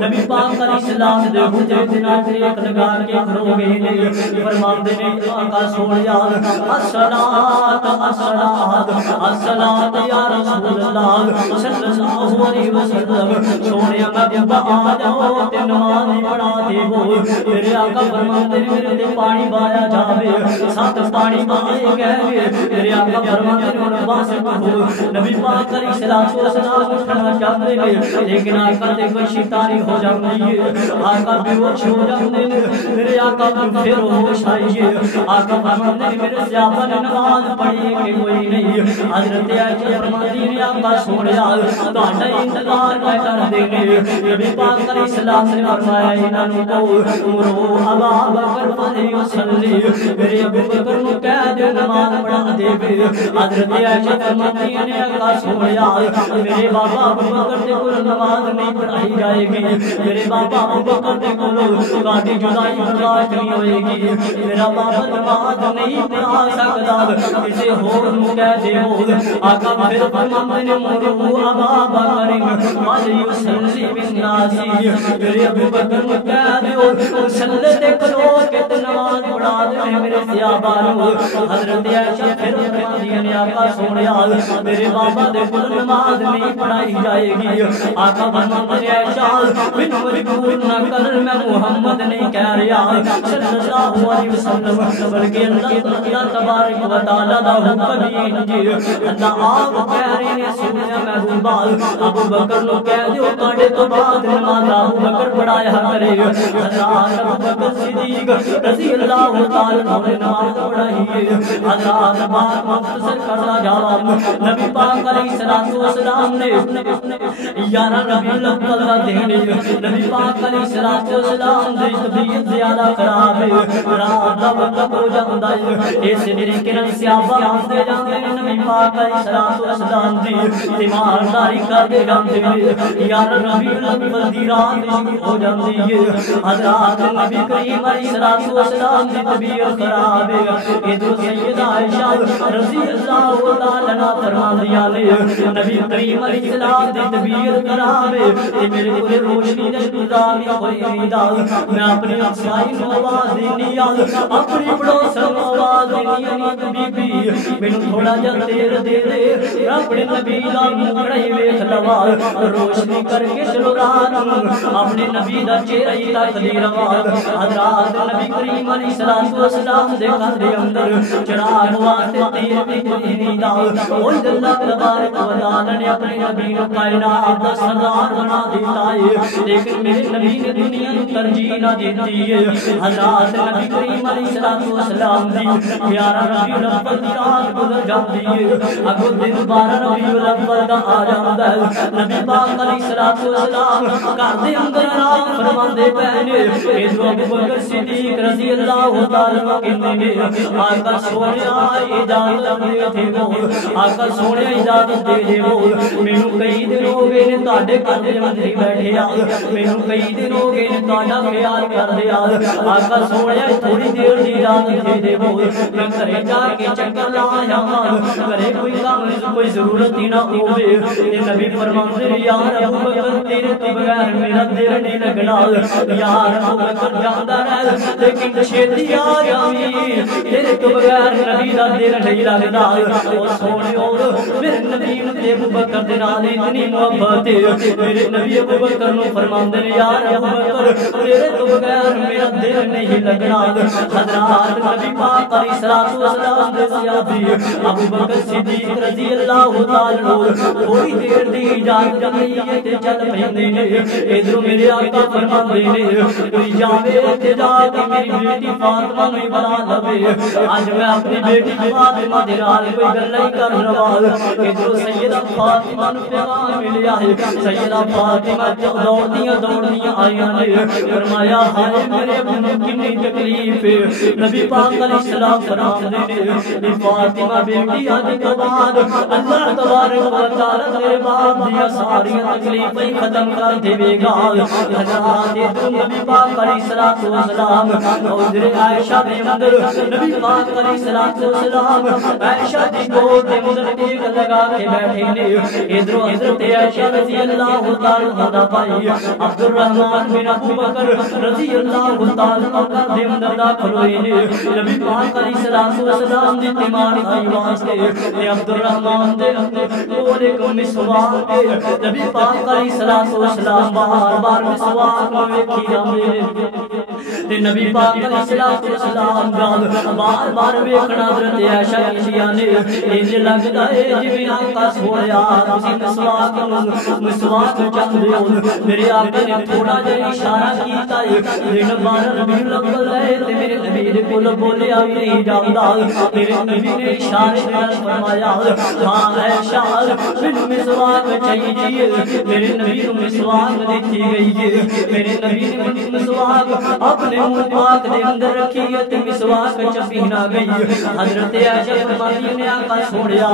نبی پاک علیہ السلام دے حضور دے نال ٹیک لگا کے کھڑو گئے نے. فرماندے نے آقا سونیا الصلاۃ الصلاۃ الصلاۃ یا رسول اللہ صلی اللہ علیہ وسلم. سونیا میں آ جاؤ تے نماز پڑھا دے وہ. میرے آقا فرماندے نے میرے تے پانی بایا جاوے. سات پانی بائے گئے. میرے آقا فرماندے نے ہن بس کہو. نبی پاک علیہ السلام اٹھنا چاہتے ہیں لیکن آقا تے کوئی شیطانی ہو جاندی ہے. آقا بے ہوش ہو جاندے نے. میرے آقا پھر ہوش آئی ہے. آقا فرماندے نے میرے صحابہ نے نماز پڑھی کہ کوئی نہیں. حضرت عائشہ فرماندی نے آقا سونیا تہاڈا انتظار پہ کردے نے. نبی پاک علیہ السلام نے فرمایا انہاں نوں کہو مرو ابا بکر فلیصلی. میرے ابو بکر نوں کہہ دے نماز پڑھا دے. حضرت عائشہ فرماتی نے آقا سونیا میرے بابا ابو بکر دے کول نماز نہیں پڑھائی جائے گی. میرے بابا ابو بکر دے کول تہاڈی جدائی برداشت نہیں ہوئے گی. میرا بابا نماز نہیں پڑھا سکدا کسے ہور نوں کہہ دے. آقا پھر فرماتے نے مرو ابا بکر فلیصلی بالناس. میرے ابو بکر نوں کہہ دیو صلی تے کھلو کے نماز پڑھا دے میرے صحابہ نوں. حضرت عائشہ پھر فرماتی نے آقا سونیا میرے بابا دے کول نماز نہیں پڑھائی جائے گی. آقا فرماتے نے عائشہ بن مجبور نہ کر میں محمد نہیں کہہ رہا صلی اللہ علیہ وسلم بلکہ اللہ تبارک و تعالی دا حکم ہے. اللہ آپ کہہ رہے ہیں سونیا محبوبہ ابو بکر نوں کہہ دیو تہاڈے تو بعد نماز ابو بکر پڑھایا کرے. حضرات ابو بکر صدیق رضی اللہ تعالی عنہ نے نماز پڑھائی ہے. حضرات بات مختصر کرتا جاواں. نبی پاک علیہ السلام نے 11 ربیع الاول کا دن نبی پاک علیہ السلام دی طبیعت زیادہ خراب ہے. رات دا وقت ہو جاندا ہے. اس طریقے نال صحابہ آندے جاندے نے نبی پاک علیہ السلام دی ایمانداری کرتے جاندے نے یار ربیع الاول دی رات شروع ہو جاندی ہے حضرات نبی کریم علیہ السلام دی طبیعت خراب ہے ادھر سیدہ عائشہ رضی اللہ تعالی عنہا فرماندیاں نے نبی کریم علیہ السلام دی طبیعت خراب ہے تے میرے کو روشنی دے گزار ہوئی نیند میں اپنی افسائی کو آواز دینی اپنی پڑوسن کو آواز دینی بی بی مینوں تھوڑا جا تیر دے دے اپنے نبی دا مکڑی ویکھ لوا روشنی کر کے چلو رات اپنے نبی دا چہرہ ہی تک دی روا حضرات نبی کریم علیہ السلام دے گھر دے اندر چراغ واسطے تیر دی کوئی نیند اوہ اللہ تبارک و تعالی نے اپنے نبی نو کائنات دا سردار بنا دیتا ہے لیکن میرے نبی نے دنیا نو ترجیح نہ دیتی ہے حضرات نبی کریم علیہ السلام دی پیارا ربیع الاول دی رات گزر جاتی ہے اگو دن 12 ربیع الاول دا آ جاندا ہے نبی پاک علیہ السلام گھر دے اندر آرام فرماندے پے نے ادھر ابو بکر صدیق رضی اللہ تعالی عنہ نے آقا سونیا اجازت دے دے بول آقا سونیا اجازت دے دے بول مینوں کئی دن ہو گئے نے تہاڈے گھر دے اندر بیٹھے آ مینوں کئی دن ہو گئے نے تہاڈا خیال کر دے آقا سونیا تھوڑی دیر دی اجازت دے دے بول میں گھرے جا کے چکر لا آواں گھرے کوئی کام کوئی ضرورت ہی نہ ہوے تے نبی فرماندے یار ابو بکر تیرے تو بغیر میرا دل نہیں لگنا یار ابو بکر جاندا رہ لیکن چھتی آ جاویں تیرے تو بغیر نبی دا دل نہیں لگدا او سونیو میرے نبی تے ابو بکر دے نال اتنی محبت ہے میرے نبی ابو بکر نو فرماندے یار ابو بکر تیرے تو بغیر میرا دل نہیں لگنا حضرات نبی پاک علیہ السلام دے صحابی ابو بکر صدیق رضی اللہ تعالی عنہ تھوڑی دیر دی اجازت نہیں تے چل پیندے نے ادھر میرے آقا فرماندے نے کوئی جاوے تے جا کے میری بیٹی فاطمہ نو بلا لوے اج میں اپنی بیٹی فاطمہ دے نال کوئی گل نہیں کر رہا ادھر سیدہ فاطمہ نو پیغام ملیا ہے سیدہ فاطمہ دوڑدیاں آئیاں نے فرمایا ہائے میرے ابو کتنی تکلیف ہے نبی پاک علیہ السلام فرماندے نے فاطمہ بیٹی آدی کے بعد اللہ تبارک و تعالی تیرے باپ دی ساری تکلیفیں ختم کر دے گا حضرات نبی پاک علیہ السلام حضرت عائشہ دے اندر نبی پاک علیہ السلام عائشہ دی گود دے اندر ٹیک لگا کے بیٹھے نے ادھر حضرت عائشہ رضی اللہ تعالی عنہ بھائی عبد الرحمن بن ابو بکر رضی اللہ تعالی عنہ دے اندر داخل ہوئے نے نبی پاک علیہ السلام دی تیماری آئی واسطے اے عبد الرحمن دے کول ایک مسواک نبی پاک علیہ السلام بار بار مسواک نو ویکھی جاندے تے نبی پاک علیہ السلام گال بار بار ویکھنا حضرت عائشہ کہندیاں نے انج لگدا اے جویں آقا سونیا تسی مسواک چاہندے ہو میرے آقا نے تھوڑا جہا اشارہ کیتا ہے دن 12 ربیع الاول ہے تے میرے نبی دے کول بولیا نہیں جاندا میرے نبی نے اشارے نال فرمایا ہاں عائشہ مینوں مسواک چاہیے میرے نبی کو مسواک دتی گئی ہے میرے نبی نے مسواک اپنے منہ پاک دے اندر رکھی تے مسواک چبی نہ گئی حضرت عائشہ فرماتی نے آقا سونیا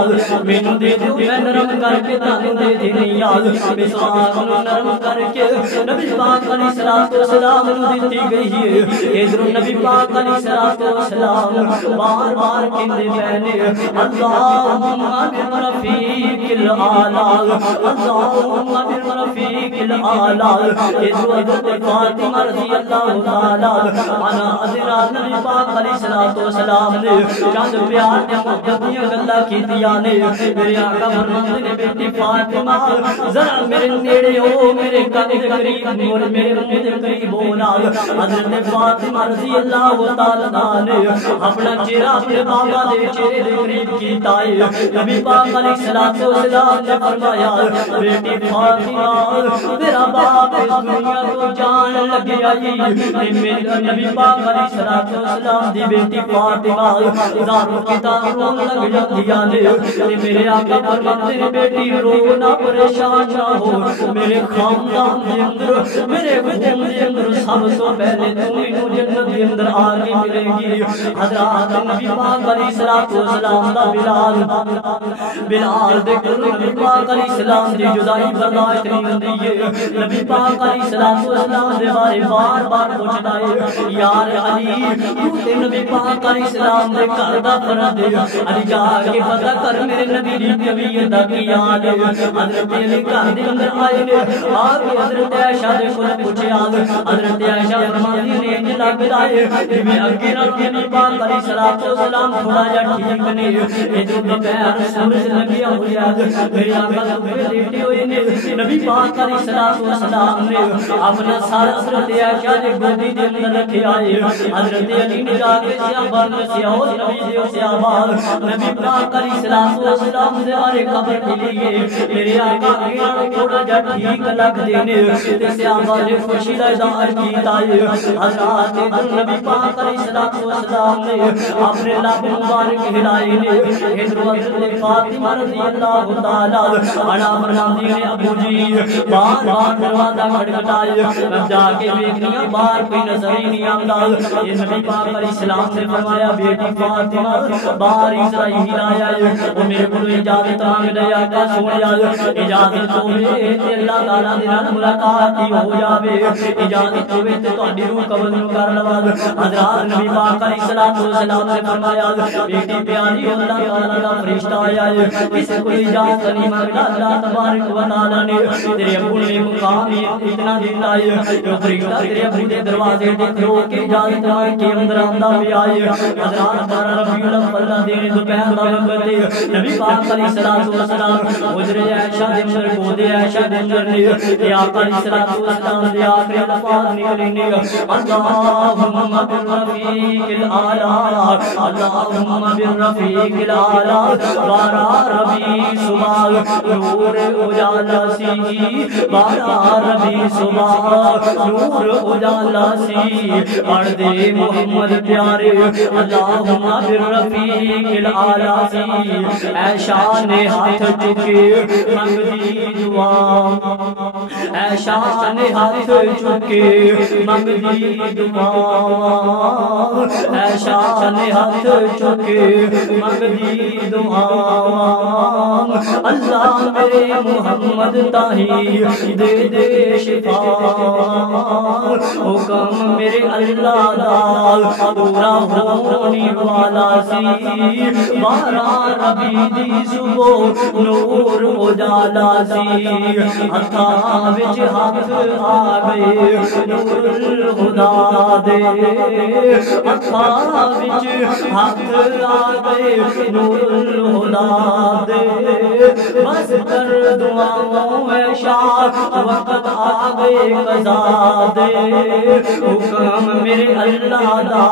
مینوں دے دیو میں نرم کر کے تانوں دے دینی یاد مسواک نو نرم کر کے نبی پاک علیہ السلام نو دتی گئی ہے ادھر نبی پاک علیہ السلام بار بار کہندے رہنے اللہم امن رفیق الاعلی اللہم امن رفیق الاعلی ادھر حضرت فاطمہ رضی اللہ تعالی عنہا حضرات نبی پاک علیہ السلام نے چند پیار تے محبت دی گلاں کیتیاں نے میرے آقا فرماندے نے بیٹی فاطمہ ذرا میرے نیڑے ہو میرے کان دے قریب اور میرے منہ دے قریب ہو نال حضرت فاطمہ رضی اللہ تعالی عنہا نے اپنا چہرہ اپنے بابا دے چہرے دے قریب کیتا ہے نبی پاک علیہ السلام نے فرمایا بیٹی فاطمہ میرا باپ اس دنیا کو جان لگیا تے میرے نبی پاک علیہ الصلوۃ والسلام دی بیٹی فاطمہ زارو کتاب رون لگ جاندیاں نے میرے آقا فرماتے ہیں بیٹی رو نہ پریشان نہ ہو میرے خاندان دے اندر میرے قوم دے اندر سب تو پہلے تو جنت دے اندر آ کے ملے گی حضرات نبی پاک علیہ الصلوۃ والسلام دا بلال دے نبی پاک علیہ السلام دی جدائی برداشت نہیں ہوندی ہے نبی پاک علیہ الصلوۃ والسلام دے بارے بار بار پوچھدا ہے یار علی تو تے نبی پاک علیہ السلام دے گھر دا فرد علی جا کے پتہ کر میرے نبی دی طبیعت دا کی حال ہے حضرت علی گھر دے اندر آئے نے آ کے حضرت عائشہ دے کول پوچھیا حضرت عائشہ فرماتی نے انج لگدا ہے جویں اگے نال نبی پاک علیہ الصلوۃ والسلام تھوڑا جا ٹھیک نے اے جو دوپہر سورج لگیا ہوا میرے آقا دھوپے لیٹے ہوئے نے نبی پاک علیہ الصلوۃ والسلام نے اپنا سر حضرت عائشہ دے گودی دے اندر رکھیا ہے حضرت علی نے جا کے صحابہ نے سیاو نبی دے صحابہ نبی پاک علیہ الصلوۃ والسلام دے بارے خبر ملی ہے میرے آقا اگے تھوڑا جا ٹھیک لگ دے نے تے صحابہ نے خوشی دا اظہار کیتا ہے حضرات نبی پاک علیہ الصلوۃ والسلام نے اپنے لب مبارک ہلائے نے حضرت فاطمہ رضی اللہ تعالی عنہا فرماتی نے ابو جی بار بار دروازہ کھٹکھٹایا جا کے دیکھنیا باہر کوئی نظر ہی نہیں آتا یہ نبی پاک علیہ السلام نے فرمایا بیٹی فاطمہ باہر اسرائیل ہلایا ہے وہ میرے کو اجازت مانگ لے آقا سونیا اجازت ہوے تے اللہ تعالی دے نال ملاقات ہی ہو جاوے اجازت ہوے تے تہاڈی روح قبض نو کر لواں حضرات نبی پاک علیہ الصلوۃ والسلام نے فرمایا بیٹی پیاری اللہ تعالی دا فرشتہ آیا ہے کسی کو اجازت نہیں مانگتا اللہ تبارک و تعالی نے تیرے ابو نے مقام اتنا دیتا ہے جو فرشتہ تیرے ابو دے دروازے تے کھلو کے اجازت مانگ کے اندر آندا پیا ہے حضرات 12 ربیع الاول دے دوپہر دا وقت ہے نبی پاک علیہ الصلوۃ والسلام حجرہ عائشہ دے اندر گودے عائشہ دے اندر نے کہ آقا علیہ الصلوۃ والسلام دے آخری الفاظ نکلے نے اللہم بالرفیق الاعلی اللہم بالرفیق الاعلی بارا ربی صبح نور اجالا سی بارا ربی صبح نور اجالا سی پڑھ دے محمد پیارے اللہم بالرفیق الاعلی سی عائشہ نے ہاتھ چکے منگ دی دعا عائشہ نے ہاتھ چکے منگ دی دعا عائشہ نے ہاتھ چکے منگ دی دعا اللہ میرے محمد تاہی دے دے شفا حکم میرے اللہ دا پورا ہونی والا سی بارہ ربی دی صبح نور اجالا سی ہتھاں وچ ہاتھ آ گئے نور الہدا دے ہتھاں وچ ہاتھ آ گئے نور الہدا دے بس کر دعاؤں عائشہ وقت آ گئے قضا دے حکم میرے اللہ دا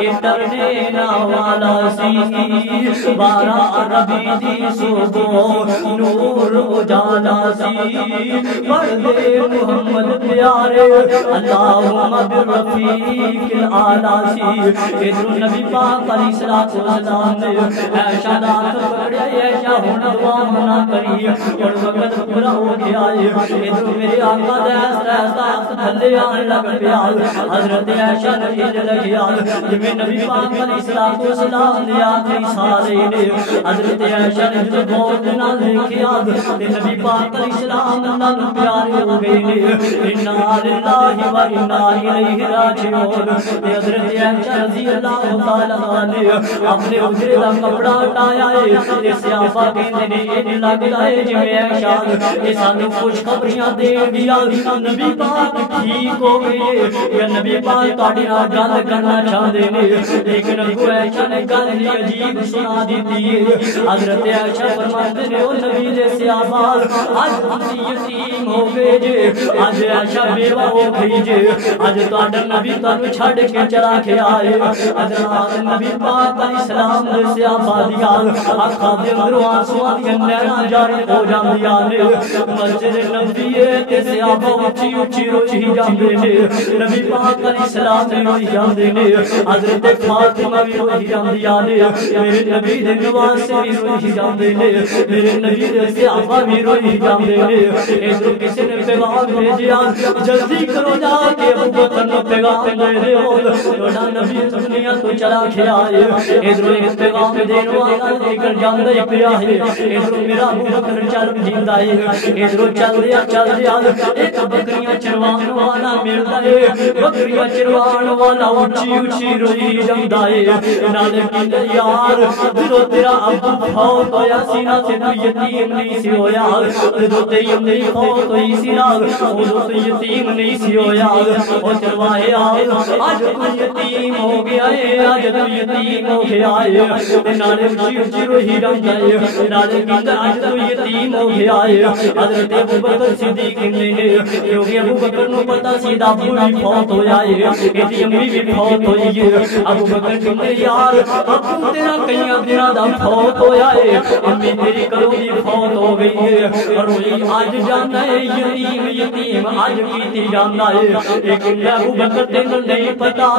یہ ڈرنے نہ والا سی بارہ ربی دی صبح نور اجالا سی پڑھ دے محمد پیارے اللہم بالرفیق الاعلی سی ادھر نبی پاک علیہ الصلوۃ والسلام نے عائشہ دا ہاتھ پکڑیا عائشہ ہن دعا منا کری اور وقت پورا ہو گیا ہے ادھر میرے آقا دا ہاتھ تھلے آن لگ پیا حضرت عائشہ نے یہ لگیا جویں نبی پاک علیہ الصلوۃ والسلام نے آخری سال نے حضرت عائشہ نے جو بہت نال دیکھیا تے نبی پاک علیہ السلام نال پیارے ہو گئے نے انا للہ و انا الیہ راجعون تے حضرت عائشہ رضی اللہ تعالی عنہا نے اپنے حجرے دا کپڑا ہٹایا ہے تے صحابہ کہندے نے یہ لگدا ہے جویں عائشہ یہ سانو خوش خبریاں دے گیا نبی پاک ٹھیک ہو گئے یا نبی پاک تہاڈے نال گل کرنا چاہندے نے لیکن ابو عائشہ نے گل ہی عجیب سنا دیتی ہے حضرت عائشہ فرماتے نے او نبی دے صحابہ اج تسی یتیم ہو گئے جے اج عائشہ بیوہ ہو گئی جے اج تہاڈا نبی تانوں چھڈ کے چلا کے آئے حضرات نبی پاک علیہ السلام دے صحابہ دیاں اکھاں دے اندروں آنسواں دی نہراں جاری ہو جاندیاں نے مسجد نبوی تے صحابہ اونچی اونچی روئی جاندے نے نبی پاک علیہ السلام بھی روئی جاندے نے حضرت فاطمہ بھی روئی جاندیاں نے میرے نبی دے نواسے بھی روئی جاندے نے میرے نبی دے صحابہ بھی روئی جاندے نے ادھر کسی نے پیغام بھیجیا جلدی کرو جا کے ابو بکر نو پیغام دے دیو تہاڈا نبی دنیا تو چلا کے آئے ادھر ایک پیغام دین والا نکل جاندا ہی پیا ہے ادھر میرا ابو بکر چل جیندا ہے ادھر چل دیا ایک بکریاں چروان والا ملدا ہے بکریاں چروان والا اونچی اونچی روئی جاندا ہے نال کہندا یار جدوں تیرا ابو فوت ہویا سی نا تے تو یتیم نہیں سی ہویا جدوں تیری امی فوت ہوئی سی نا اودوں تو یتیم نہیں سی ہویا او چرواہے آج تو یتیم ہو گیا ہے آج تو یتیم ہو گیا ہے تے نال اونچی اونچی روئی جاندا ہے نال کہندا آج تو یتیم ہو گیا ہے حضرت ابو بکر صدیق نے کیونکہ ابو بکر نو پتہ سی دا ابو بھی فوت ہویا ہے ایدی امی بھی فوت ہوئی ہے ابو بکر کہندے یار ابو تیرا کئیاں دناں دا فوت ہویا ہے امی تیری کدوں دی فوت ہو گئی ہے اور وہی آج جاندا ہے یتیم یتیم آج کیتی جاندا ہے لیکن ابو بکر تینوں نہیں پتہ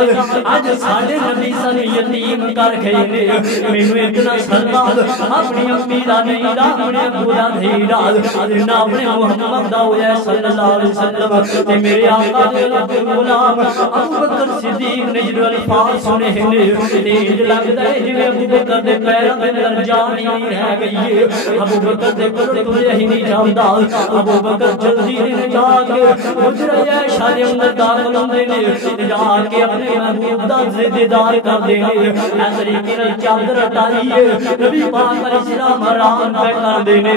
آج ساڈے نبی سن یتیم کر گئے نے مینوں اتنا سرباد اپنی امی دا نہیں دا اپنے ابو دا نہیں دا نہ اپنے محمد دا ہویا صلی اللہ علیہ وسلم تے میرے آقا دے غلام ابو بکر صدیق نے جو الفاظ سنے ہیں تے انج لگدا ہے جویں ابو بکر دے پیراں دے اندر جان ہی نہیں رہ گئی ہے ابو بکر دے کولوں تریا ہی نہیں جاندا ابو بکر جلدی نے جا کے حجرہ عائشہ دے اندر داخل ہوندے نے جا کے اپنے محبوب دا دیدار کردے نے اس طریقے نال چادر ہٹائی نبی پاک علیہ السلام آرام پہ کردے نے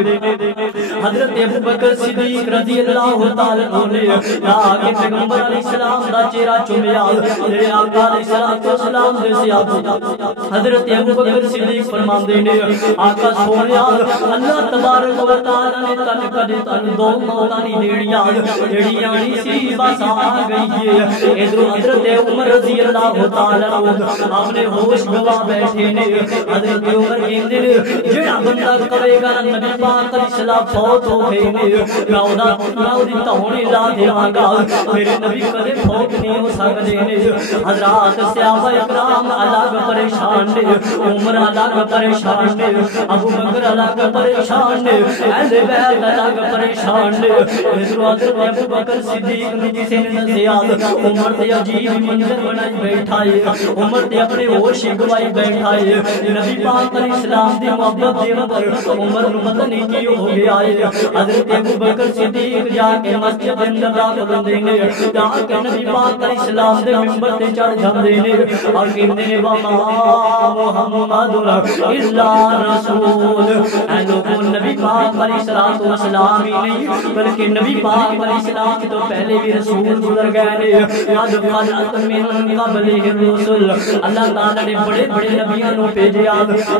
حضرت ابو بکر صدیق رضی اللہ تعالی عنہ نے آگے پیغمبر علیہ السلام دا چہرہ چومیا میرے آقا علیہ السلام دے صحابہ حضرت ابو بکر صدیق فرماندے نے آقا سونیا اللہ تبارک و تعالی نے تن کدے تن دو موتاں نہیں دینیاں جڑی آنی سی بس آ گئی ہے ادھر حضرت عمر رضی اللہ تعالی عنہ اپنے ہوش گوا بیٹھے نے حضرت عمر کہندے نے جڑا بندہ کرے گا نبی پاک علیہ السلام فوت ہو گئے نے میں اودی تہونی لا دیواں گا میرے نبی کدے فوت نہیں ہو سکدے نے حضرات صحابہ اکرام الگ پریشان نے عمر الگ پریشان نے ابو بکر الگ پریشان نے اہل بیت الگ پریشان نے حضرت ابو بکر صدیق نے جسے نے دسیا عمر تے عجیب منظر بنائی بیٹھا ہے عمر تے اپنے ہوش گوائی بیٹھا ہے نبی پاک علیہ السلام دی محبت دے اندر عمر نو پتہ نہیں کی ہو گیا ہے حضرت ابو بکر صدیق جا کے مسجد دے اندر داخل ہوندے نے جا کے نبی پاک علیہ السلام دے منبر تے چڑھ جاندے نے اور کہندے نے وا محمد الا رسول اے لوگوں نبی پاک علیہ السلام ہی نہیں بلکہ نبی پاک علیہ السلام کے تو پہلے بھی رسول گزر گئے نے یاد خلق من قبلہ الرسل اللہ تعالی نے بڑے بڑے نبیوں کو بھیجا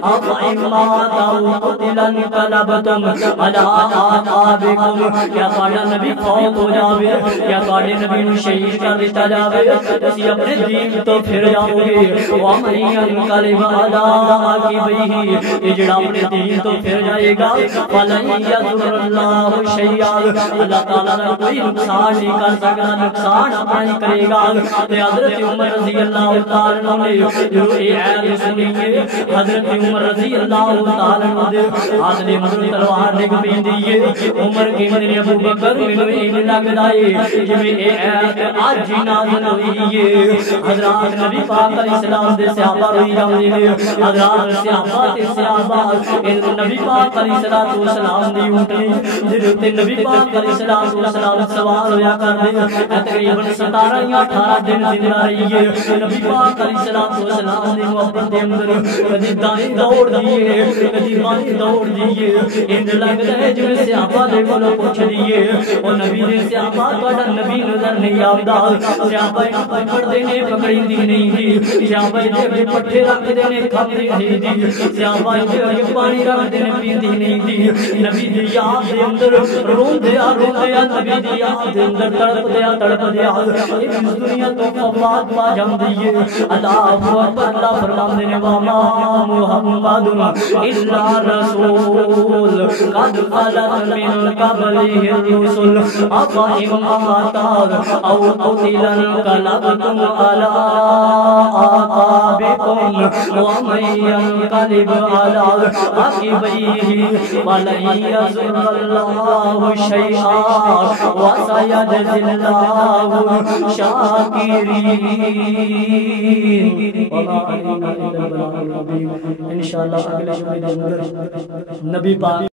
آپ ایمان او دلن قلبتم علی آقابکم یا تہاڈا نبی فوت ہو جاوے یا تہاڈے نبی نو شہید کر دتا جاوے اسی اپنے دین تو پھر جاؤ گے وامن انقلب علی عاقبیہ یہ جڑا اپنے دین تو پھر جائے گا فلن یضر اللہ شیئا اللہ تعالی نے کوئی نقصان نہیں کر سکتا نقصان اپنا ہی کرے گا تے حضرت عمر رضی اللہ تعالی عنہ نے جو یہ ایت سنی ہے حضرت عمر رضی اللہ تعالی عنہ دے ہاتھ دے مدر تلوار ڈگ پیندی ہے عمر کہندے نے ابو بکر مینوں این لگدا ہے جویں یہ ایت اج نازل ہوئی ہے حضرات نبی پاک علیہ السلام دے صحابہ روئی جاندے نے حضرات صحابہ تے صحابہ نبی پاک علیہ السلام دی اونٹنی جے تے نبی پاک علیہ السلام سوار ہویا کردے تقریباً 17 یا 18 دن زندہ رہی ہے نبی پاک علیہ السلام دی محبت دے اندر کدی دائیں دوڑ دیے کدی بائیں دوڑ دیے انج لگدا ہے جویں صحابہ دے کولوں پوچھ دیے او نبی دے صحابہ تہاڈا نبی نظر نہیں آوندا صحابہ پڑھ کھاتے نے پکڑی دی نہیں دی صحابہ دے پٹھے رکھ دے نے کھاتے نہیں دی صحابہ دے پانی رکھ دے نے پیندی نہیں دی نبی دی یاد دے اندر روندے آ نبی دی یاد دے اندر تڑپ دیا اس دنیا تو وفات پا جاندی ہے اللہ اکبر اللہ فرماندے نے وما محمد الا رسول قد خلت من قبله الرسل افإن مات او قتل انقلبتم على اعقابكم ومن ينقلب على عقبيه فلن يضر الله شيئا وسيجزي الله الشاكرين وما علينا الا البلاغ المبين انشاءاللہ اگلے جمعے کے اندر نبی پاک